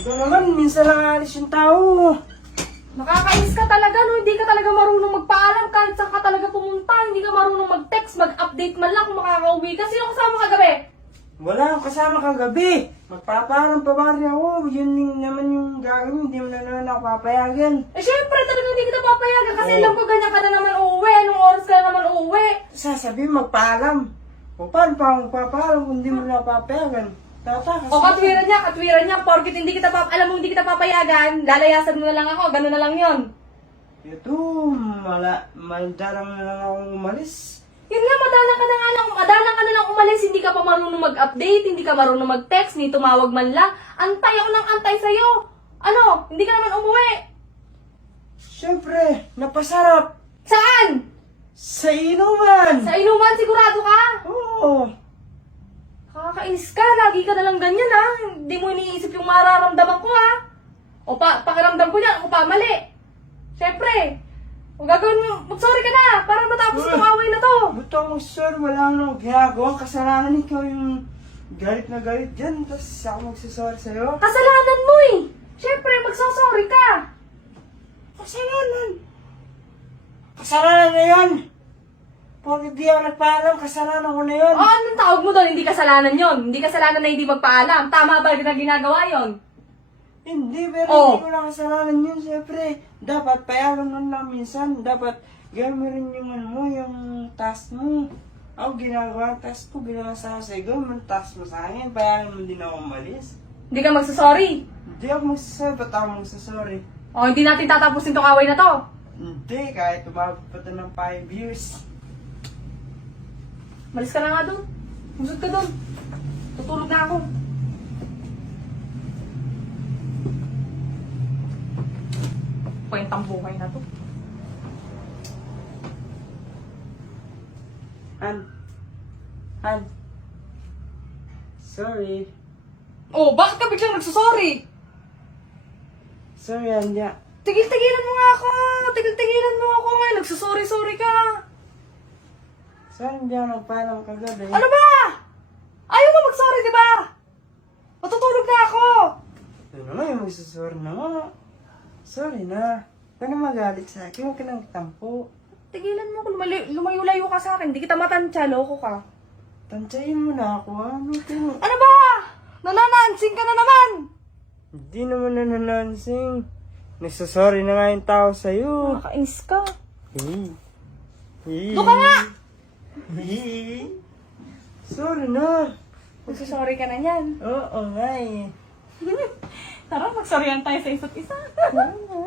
Ikaw naman, minsan lang alis yung tao. Nakakainis ka talaga, no? Hindi ka talaga marunong magpaalam kahit saan ka talaga pumunta. Hindi ka marunong mag-text, mag-update man lang kung makakauwi ka. Sino kasama ka gabi? Wala akong kasama kagabi. Magpaparam pa bari ako. Yun din naman yung gagawin. Hindi mo na naman ako papayagan. Eh, syempre, talagang hindi kita papayagan kasi Oo. alam ko ganyan ka na naman uuwi. Anong oras ka na naman uuwi? Sasabihin magpaalam. O paano pa akong magpapaalam kung hindi mo na ako papayagan? Tatakas. O, katwiran niya. Porkit hindi kita alam mo hindi kita papayagan, lalayasan mo na lang ako. Ganun na lang yon. Ito, madalang na lang akong umalis. Yun nga, madalang ka na lang umalis, hindi ka pa marunong mag-update, hindi ka marunong mag-text, ni tumawag man lang. Antay ako ng antay sa'yo. Ano, hindi ka naman umuwi. Siyempre, napasarap. Saan? Sa inuman. Sa inuman, sigurado ka? Oo. Kakainis ka, lagi ka na lang ganyan ha. Hindi mo iniisip yung mararamdaman ko ha. O pakiramdam ko niyan, ako pa mali. Siyempre, kung gagawin mo, mag-sorry ka na, para matapos itong away na to. Ba't ako sir, wala nang ginagawang kasalanan. Ikaw yung galit na galit dyan. Tapos ako magsasorry sa'yo. Kasalanan mo eh. Siyempre, magsasorry ka. Kasalanan. Kasalanan na yan. Pag hindi ako nagpaalam, kasalanan ko na yun. O, anong tawag mo doon? Hindi kasalanan yon. Hindi kasalanan na hindi magpaalam. Tama ba na ginagawa yon? Hindi, pero Oh. hindi ko lang kasalanan yun. Siyempre, dapat payagan mo lang minsan. Dapat gawin mo rin yung ano mo, yung task mo. Ako ginagawa ang task ko, binasa ko sa'yo. Gawin mo ang task mo sa akin. Payagan mo din ako umalis. Hindi ka magsasorry. Hindi ako magsasabi, ba't ako magsasorry? O, hindi natin tatapusin itong away na to. Hindi, kahit umabot pa ito ng 5 years. Malis ka na nga doon. Musod ka doon. Tutulog na ako. Kwentang buhay na to. Han. Sorry. Oh, bakit ka biglang nagsasorry? Sorry, Anja. Tigil-tigilan mo nga ako. Tigil-tigilan mo ako ngayon. Nagsasorry-sorry ka. Sorry, hindi ako nagpaalam kagabi. Ano ba? Ayaw mo mag-sorry, di ba? Matutulog na ako. Ano naman yung magsasorry na nga. Sorry na. Huwag na magalit sa akin. Huwag ka nang tampo. Tigilan mo ako. Lumayo-layo ka sa akin. Hindi kita matansya. Loko ka. Tansyahin mo na ako, ha? Ano ba? Nananansing ka na naman. Hindi naman nananansing. Nagsasorry na nga yung tao sa'yo. Nakakainis ka. Doon Doon ka nga! Sorry na. Magsasorry ka na yan. Oo nga eh. Tara, magsorryan tayo sa isa't isa. Oo.